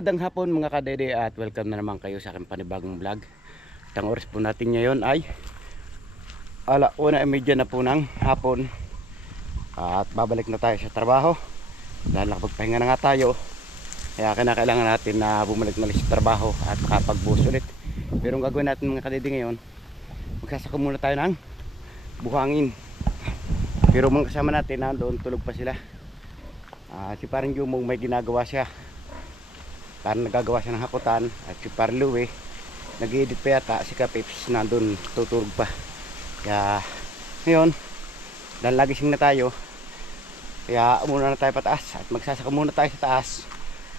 Magandang hapon mga kadede at welcome na naman kayo sa aking panibagong vlog. At ang oras po natin ngayon ay 1:30 na po ng hapon. At babalik na tayo sa trabaho dahil nakapagpahinga na nga tayo. Kaya kailangan natin na bumalik na sa trabaho at makapagbuhos ulit. Pero ang gagawin natin mga kadede ngayon, magsasaka muna tayo ng buhangin. Pero mga kasama natin nandoon, tulog pa sila. Si parang Jumong may ginagawa siya. Parang nagagawa siya ng hakutan. At si Parluwe nag-edit pa yata. Si Kapips nandun tutulog pa. Kaya ngayon dahil nagising na tayo, kaya muna na tayo pataas. At magsasaka muna tayo sa taas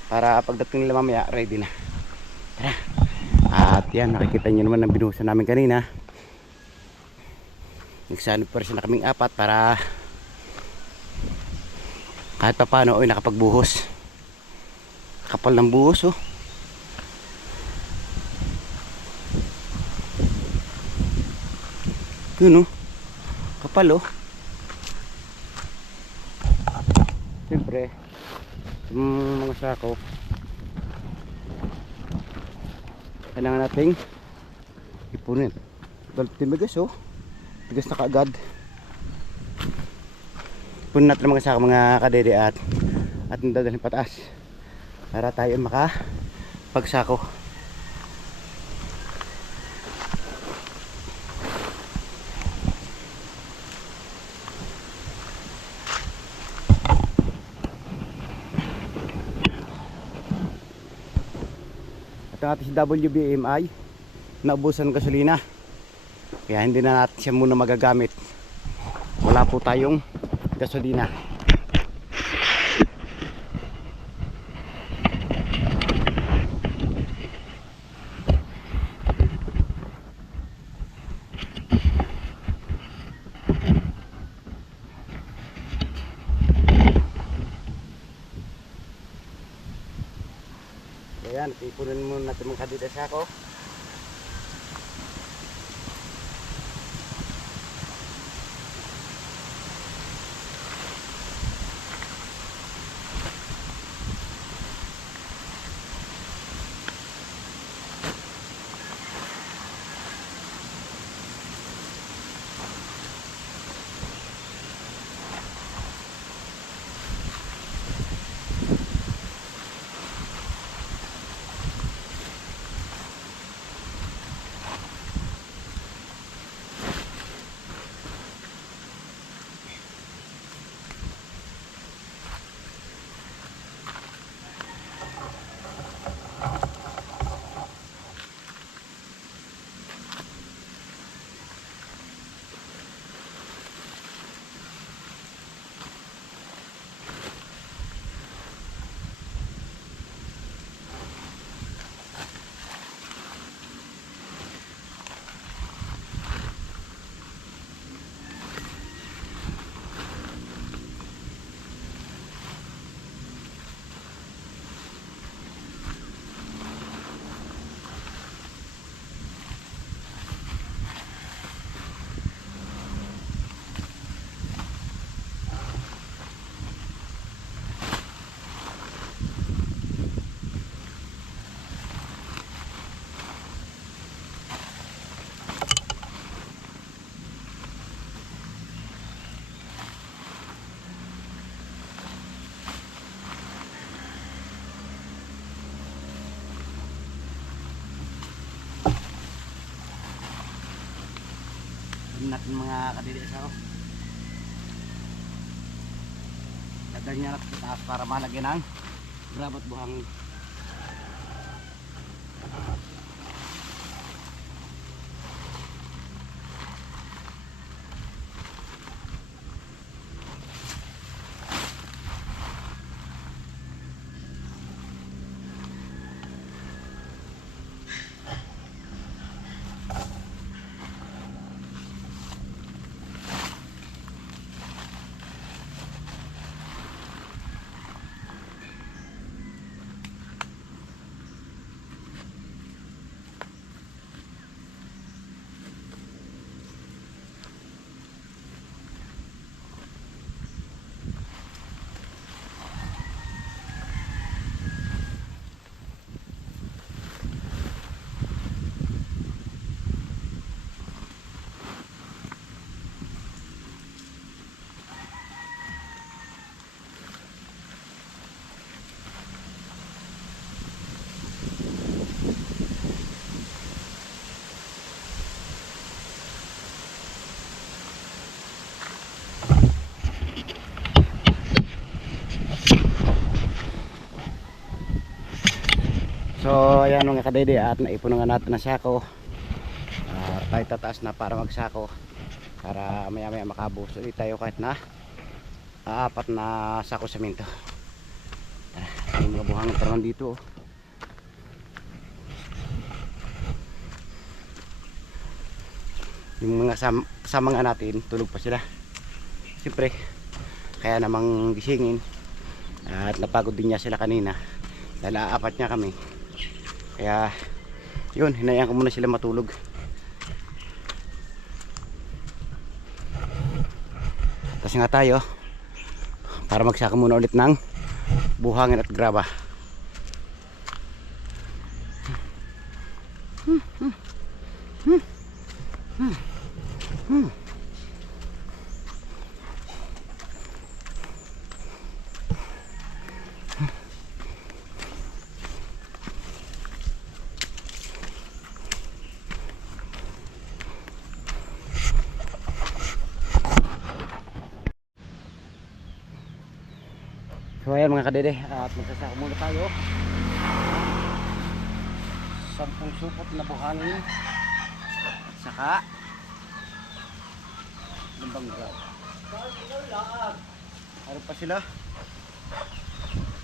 para pagdating nila mamaya ready na. Tara. At yan, nakikita nyo naman ang binuhusan namin kanina. Nagsanod pa rin na kaming apat para kahit pa paano ay nakapagbuhos. Kapal ng buhos oh. Yun oh. Kapal oh. Siyempre mga sako kailangan nating ipunin. Timigas oh. Tigas na kaagad. Punin natin mga sako mga kadede at dadalhin pataas para tayo makapagsako. At ang ating si WBM ay naubusan ng gasolina, kaya hindi na natin siya muna magagamit. Wala po tayong gasolina. Ayan, ipunin muna natin mga kadede sako. Natin mga kadede sako. Dadalhin niya natin sa taas para malagyan ng grab at buhangin. So ayan mga kadede, at naipon nga natin ng sako. Tayo tataas na para magsako, para maya maya makabuso ulit tayo kahit na apat na sako semento. May mga buhangin pa naman dito, oh. Yung mga kasama nga natin tulog pa sila siyempre, kaya namang gisingin. At napagod din niya sila kanina dahil aapat niya kami, kaya yun, hinayaan ko muna sila matulog. Tapos nga tayo para magsaka muna ulit ng buhangin at graba. So ayan mga kadede, at magsasaka muna tayo. 10 supot na buhangin at saka limbang grab. Ano pa sila?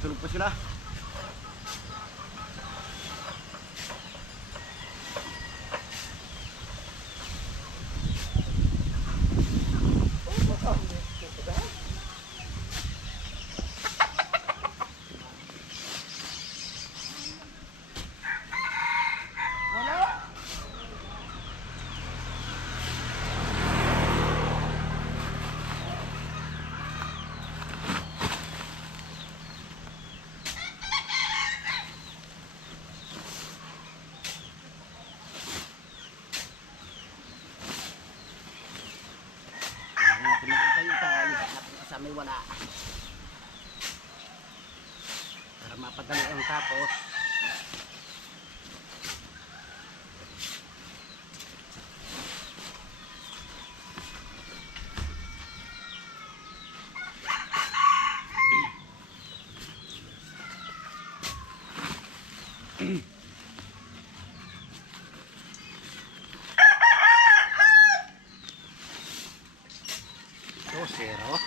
Tulog pa sila? May wala para mapadali ang tapos. So, zero.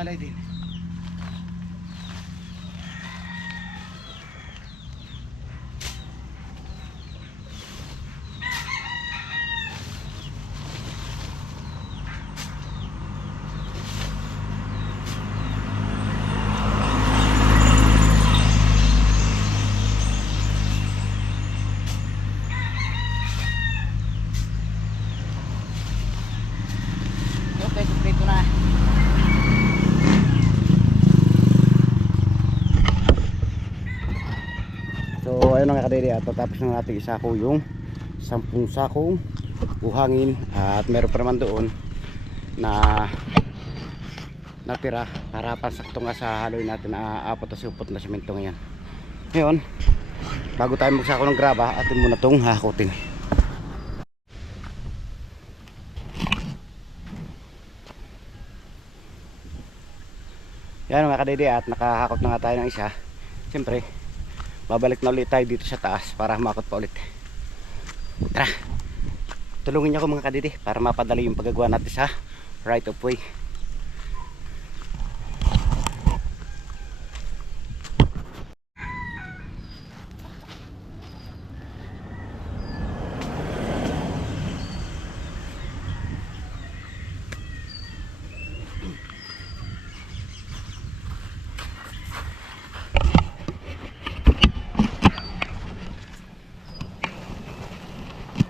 pangalay din. Okay, kumpleto na. So ayun mga kadede, at tatapos na natin isako yung 10 sakong buhangin, at meron pa naman doon na natira para pansakto nga sa haloy natin na 4 na supot na semento ngayon. Ngayon, bago tayo magsako ng graba, atin muna itong hakutin. Yan mga kadede, at nakahakot na nga tayo ng isa. Siyempre babalik na ulit tayo dito sa taas para makot pa ulit. Tara, tulungin niyo ako mga kadede para mapadali yung paggagawa natin sa right of way.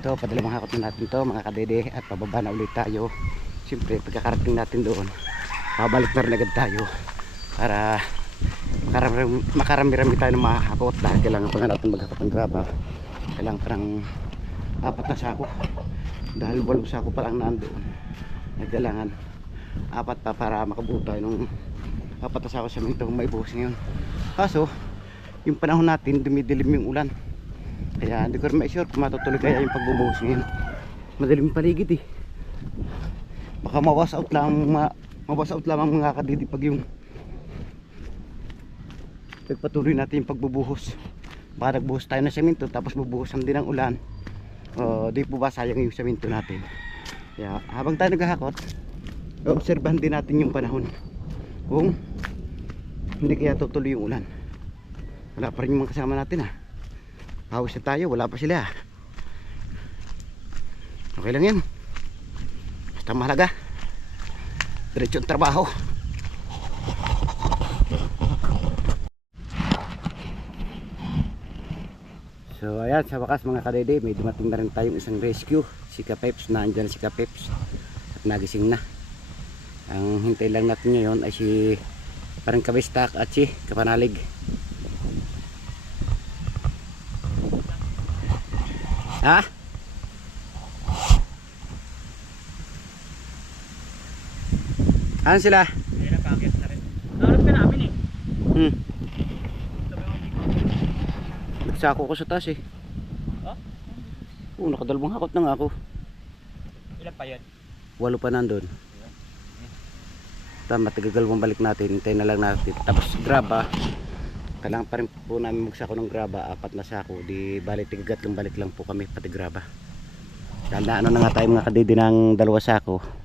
Ito, padalamang hakot na natin to mga kadede, at pababa na ulit tayo. Siyempre pagkakarating natin doon, pabalik na rin agad tayo para makarami-rami tayo ng makakakot, dahil kailangan pa nga natin maghakot ng graba. Kailangan parang 4 na sako, dahil 8 sako pa lang nandoon. Kailangan 4 pa para makabuo tayo ng 4 na sako sa semento kung maibuhos ngayon. Kaso yung panahon natin, dumidilim yung ulan, kaya hindi ko rin ma-sure kung matutuloy kaya yung pagbubuhos ngayon. Madaling paligid eh. Baka mawas out lamang mga kadidi pag yung pagpatuloy natin yung pagbubuhos. Baka nagbuhos tayo ng semento tapos bubuhosan din ng ulan, di po ba sayang yung semento natin. Kaya habang tayo naghahakot, obserbahan din natin yung panahon, kung hindi kaya tutuloy yung ulan. Wala pa rin yung mga kasama natin ah. Hawis na tayo, wala pa sila. Okay lang yan, basta mahalaga diretso ang trabaho. So ayan, sa wakas mga kadede, may dumating na rin tayong isang rescue, si Kapeps. Naandyan si Kapeps at nagising na. Ang hintay lang natin ngayon ay si parang Kabistak at si Kapanalig. Ha? Ano sila? Ayun na, pakyat na rin. Naharap ka namin eh. Nagsako ko sa taas eh. Oh? Oo, nakadalawang hakot na nga ako. Ilan pa yun? 8 pa nandun. Tama, tagagalawang balik natin. Hintayin na lang natin. Tapos graba, kailangan pa rin po namin magsako ng graba. 4 na sako. Di balik, tigatlong balik lang po kami pati graba. Ano na nga tayo mga kadidi ng 2 sako.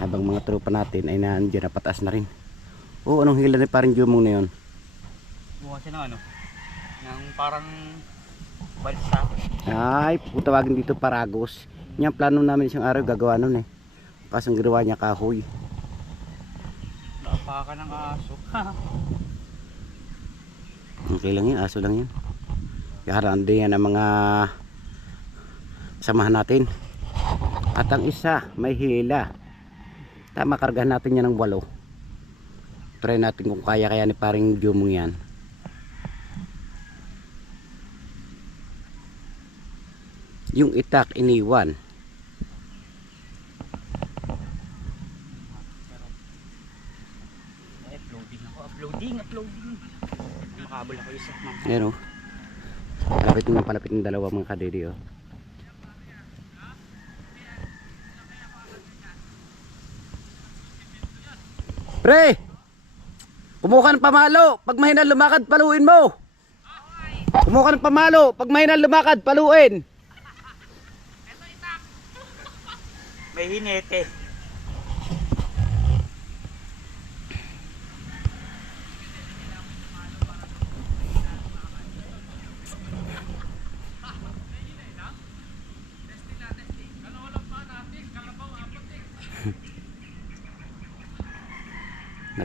Habang mga tropa natin ay nandiyan na, pataas na rin. Oo, anong hila ni parang Jumong na yun? Buka siya ng ano? Ng parang balsa. Ay, tawagin dito Paragos. Yan plano namin isang araw gagawa nun eh. Kasang ginawa niya kahoy. Napaka ng aso. Okay lang yan, aso lang yan. Kaharaan din yan ang mga samahan natin. At ang isa, may hila. Tama, kargahan natin yan ng 8. Try natin kung kaya ni paring Jumong yan. Yung itak iniwan. Uploading ako, uploading. Makabol ako isa. Ayan o. Palapit ng 2 mga kadidi o. Pre! Kumuha ka ng pamalo. Pag mahina lumakad, paluin mo. Kumuha ka ng pamalo. Pag mahina lumakad, paluin. May hinete.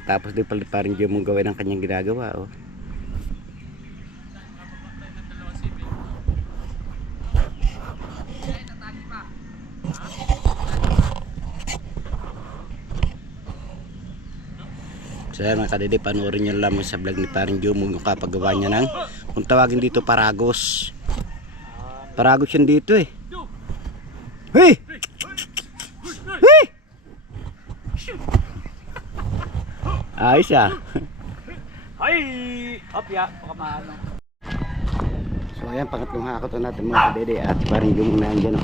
Nakatapos din pala pa rin mong gawin ang kanyang ginagawa. Oh. So yan mga kadede, panoorin nyo lamang sa vlog ni Paring Jumong yung kapagawa niya ng, kung tawagin dito, paragos. Paragos yan dito eh. Hey! Hey! Ayos ah. Ay! Opya! Baka maano. So ayan, pangatlong hakot natin mga kadede. At si Paring Jumong na andyan.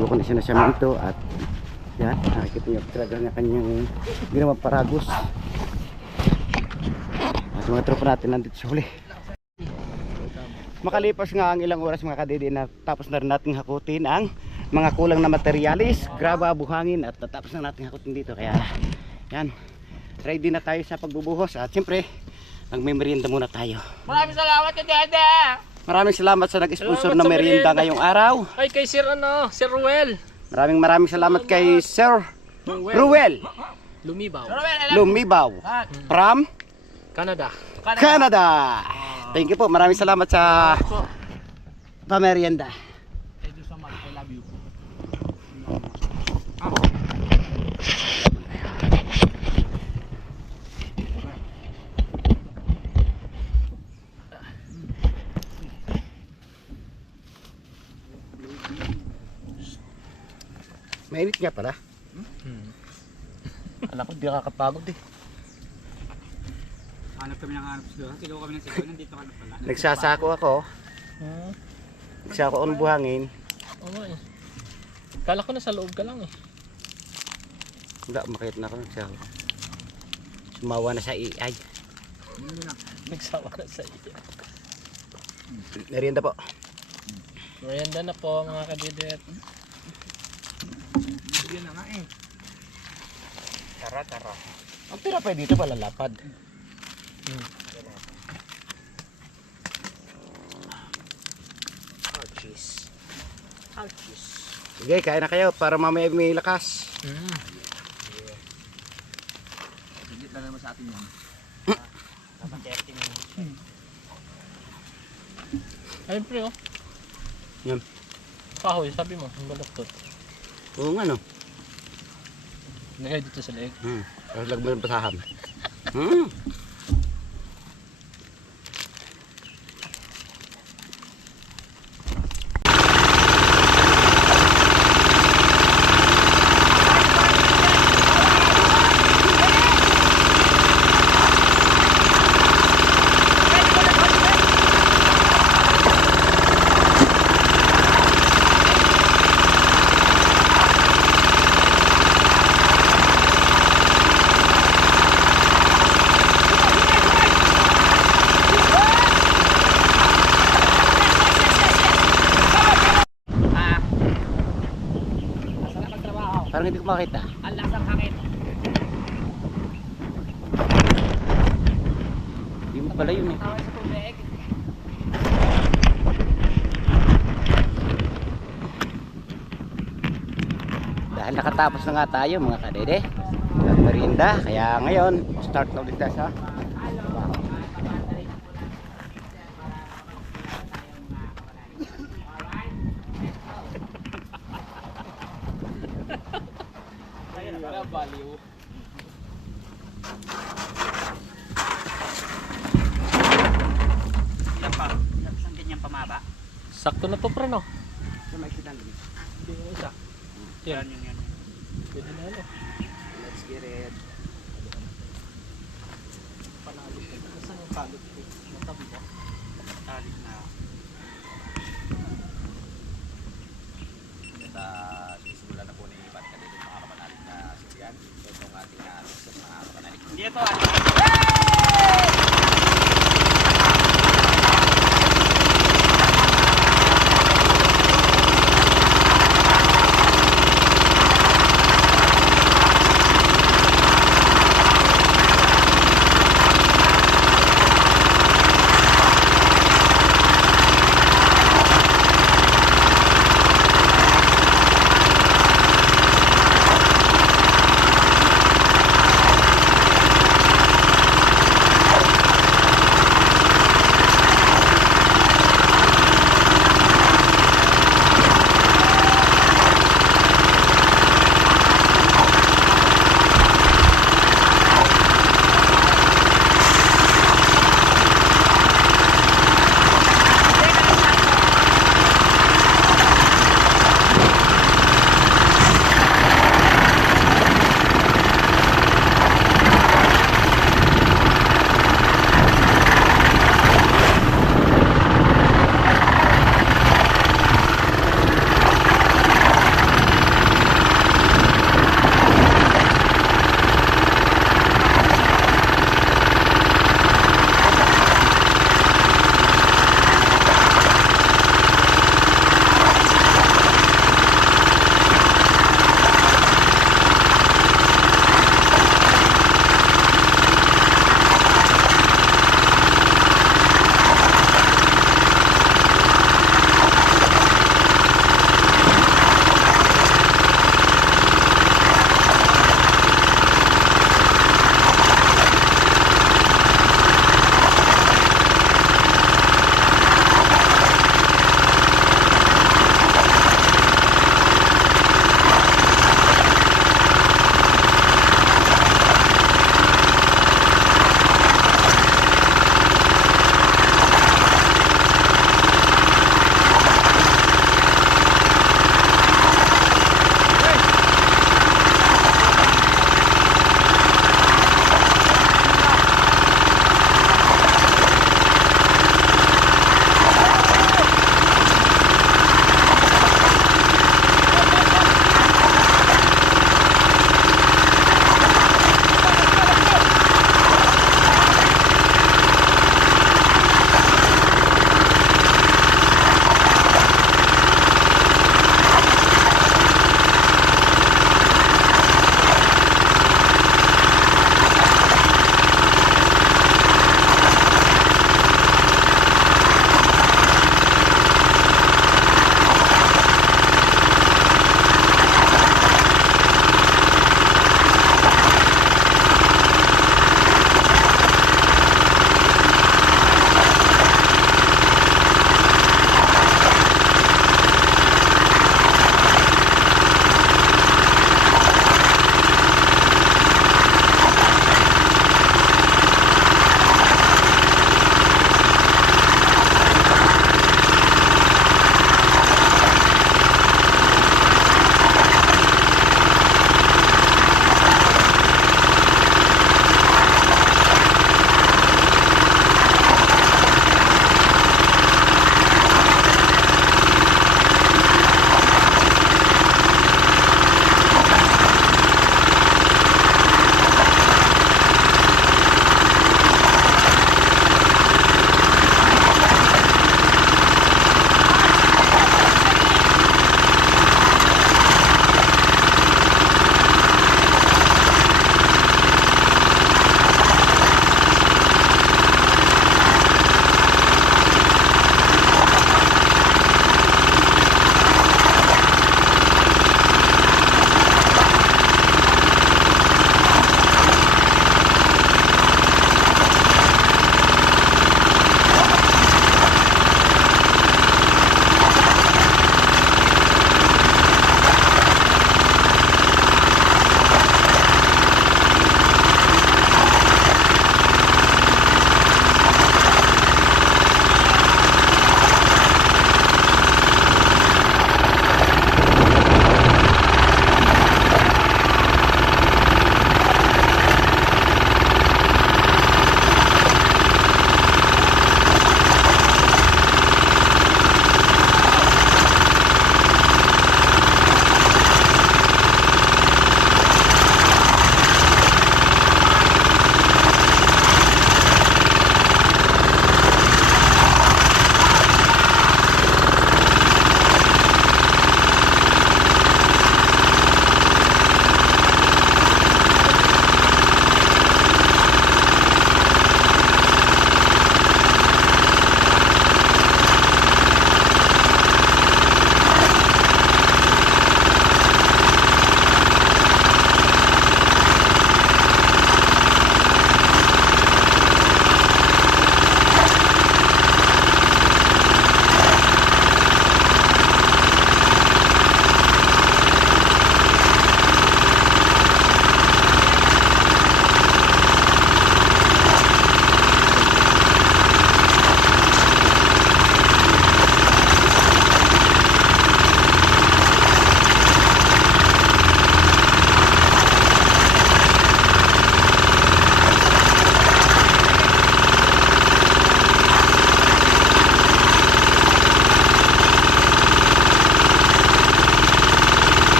Lukon na siya na semento. At yan, nakikita nyo talaga ng kanyang ginawang paragos. At mga tropa natin nandito sa huli. Makalipas nga ang ilang oras mga kadede, na tapos na rin natin hakutin ang mga kulang na materialis, graba, buhangin, at natapos na natin hakutin dito. Kaya yan, ready na tayo sa pagbubuhos. At siyempre magme-merienda muna tayo. Maraming salamat kay Dede! Maraming salamat sa nag-sponsor na merienda ngayong araw. Ay kay Sir Sir Ruel! Maraming salamat kay Sir Ruel Lumibaw. Lumibaw from Canada. Canada. Thank you po. Maraming salamat sa pamerienda. Thank you so much. I love you. Mainit nga pala. Alam ko di kakapagod eh. Hanap kami ng hanap siguro. Sigaw kami ng sigaw. Nandito ka na pala. Nagsasako ako. Nagsasako ako ng buhangin. Oo eh. Kala ko na sa loob ka lang eh. Hindi, makita na ako nagsasako. Sumawa na sa AI. Nagsawa na sa iyo. Merienda po. Merienda na po mga kadidet. Bigyan na nga eh. Tara. Ang pira pa dito pala lapad. Cheese. Sige, kain na kayo para mamaya may lakas. Higit na naman sa atin yan. Dapat 30 minutes. Ayun pre oh. Yan. Kahoy, sabi mo, ang balaktot. Oo nga no. Lagay dito sa leeg. Tapos lagman ng basahan. Parang hindi ko makita. Ang lasang hangin. Yung pala yun eh. Tawag sa tubig. Dahil nakatapos na nga tayo mga kadede ng merienda, kaya ngayon start na ulit tayo sa trabaho. Baliw. Ilan pa? Saan ganyan pamaba? Sakto na to pre no? So, may kita din. Hindi mo isa. Yan. Pwede na ano. Let's get it. Panalit ka. Saan yung palit ko? Matabi ba? Palit na. Sisimulan na po ni Pat Kadede mga kapanalig na sisiyan. So itong ating mga kapanalig. Hindi ito.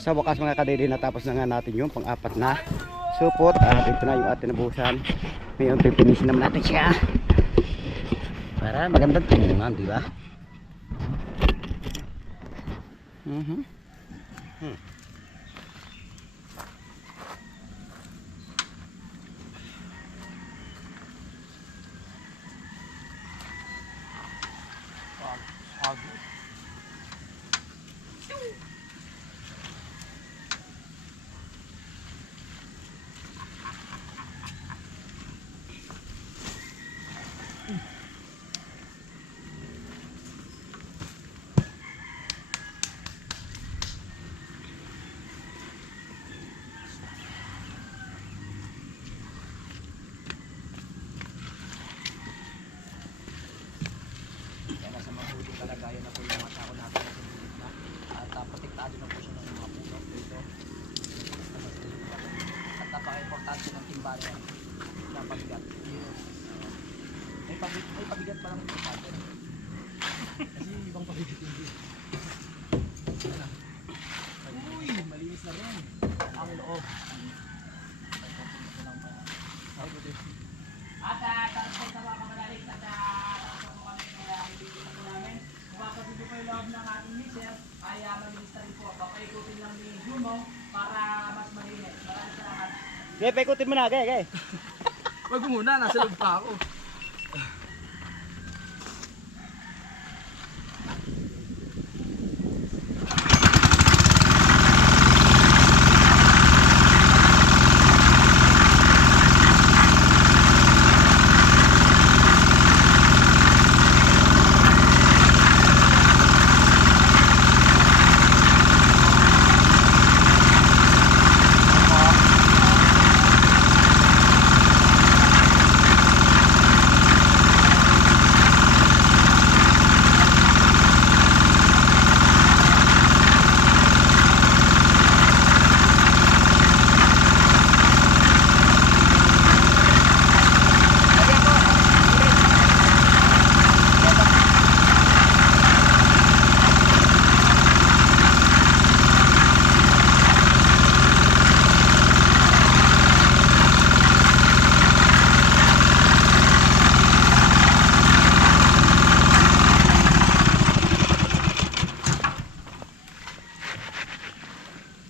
sa wakas mga kadede, natapos na nga natin yung pang-apat na supot. At ito na yung ating nabuhusan. Ngayon pipinisin naman natin siya para magandang tingnan, di ba? Kaya nasa mabuting kalagayan na po yung mga tao natin sa gilid na. At protektado na po siya ng mga puno dito. At napaka-importante ng timbalan na pabigat. May pabigat pa lang ito sa atin. Kasi ibang pabigat hindi. Uy, malinis na rin. Ang loob. At tapos po sa mga kamalalig at tapos po kami ibibigyan po namin. Kung kapatid po yung loob ng ating mixer ay malinis na rin po. Papaikutin lang ni Juno para mas malinis. Maraming salamat. Okay, paikutin mo na, okay. Wag muna, nasa loob pa ako.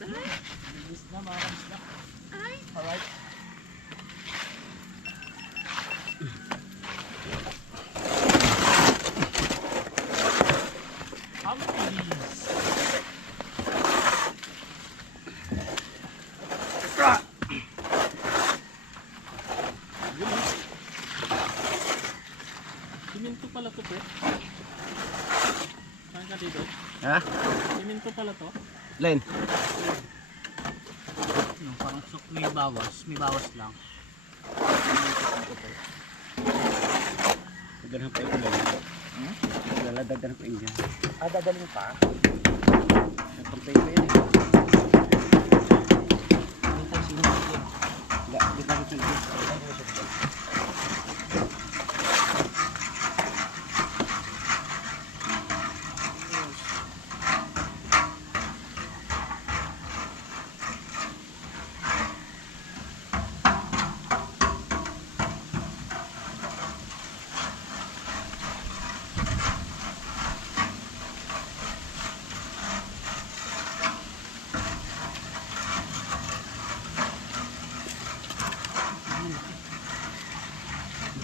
Malinis na mga kamusta. Alright. How many Siminto pala to po. Saan ka dito? Ha? Siminto pala to. Len. No, parang may bawas lang. Dagdagan pa yung ulan. Dagdagan pa yung dyan. Dadaling pa? Nagpampay pa yun eh. Hindi tayo sinusunod. Di ba ito yun?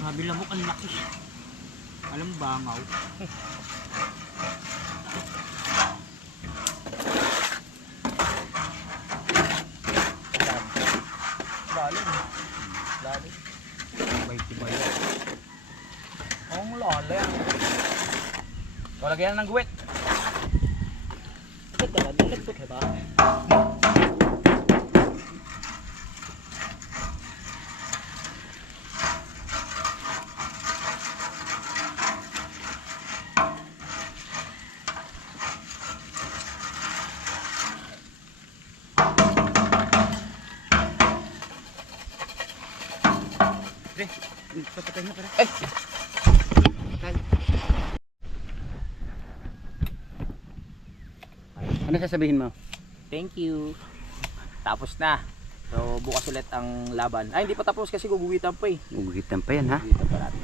Grabe lamok, ang laki. Alam bangaw. Lalim. Tibay. Ang lala. Lagyan ng guwit. Ito ba? Nalagpot ba? Papatay na pala. Ay! Patay. Ano sasabihin mo? Thank you. Tapos na. So bukas ulit ang laban. Ay, hindi pa tapos kasi guguhitan pa eh. Guguhitan pa yan ha. Guguhitan pa natin.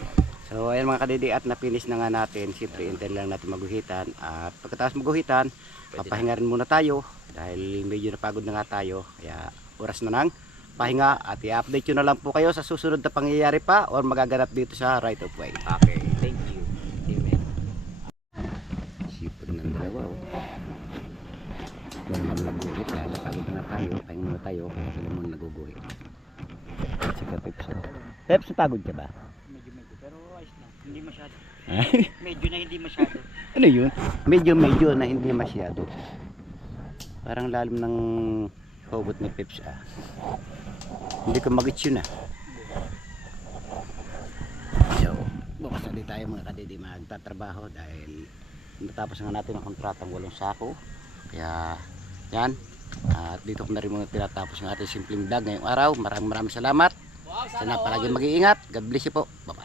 So ayan mga kadidi, at na-finish na nga natin. Siyempre intend lang natin maguhitan. At pagkatapos maguhitan, papahinga rin muna tayo. Dahil medyo napagod na nga tayo. Kaya oras na ng pahinga. At i-update nyo na lang po kayo sa susunod na pangyayari pa or magaganap dito sa Right of Way. Okay, thank you. Amen. Sipon ng dalawa. Kaya naman naguguhit. Dahil napagod na nga tayo. Pahinga muna tayo. Kaya sila muna naguguhit. At saka Peps. Peps, napagod ka ba? Medyo pero ayos lang. Hindi masyado. Medyo na hindi masyado. Ano yun? Medyo na hindi masyado. Parang lalim ng hubot ni Peps ah. Hindi ko mag-gets yun ah. So, bukas na din tayo mga kadidi magtatrabaho dahil natapos nga natin ang kontratang 8 sako. Kaya yan. At dito ko na rin muna tinatapos ang ating simpleng vlog ngayong araw. Maraming salamat. Sana palagi mag-iingat. God bless you po. Bye-bye.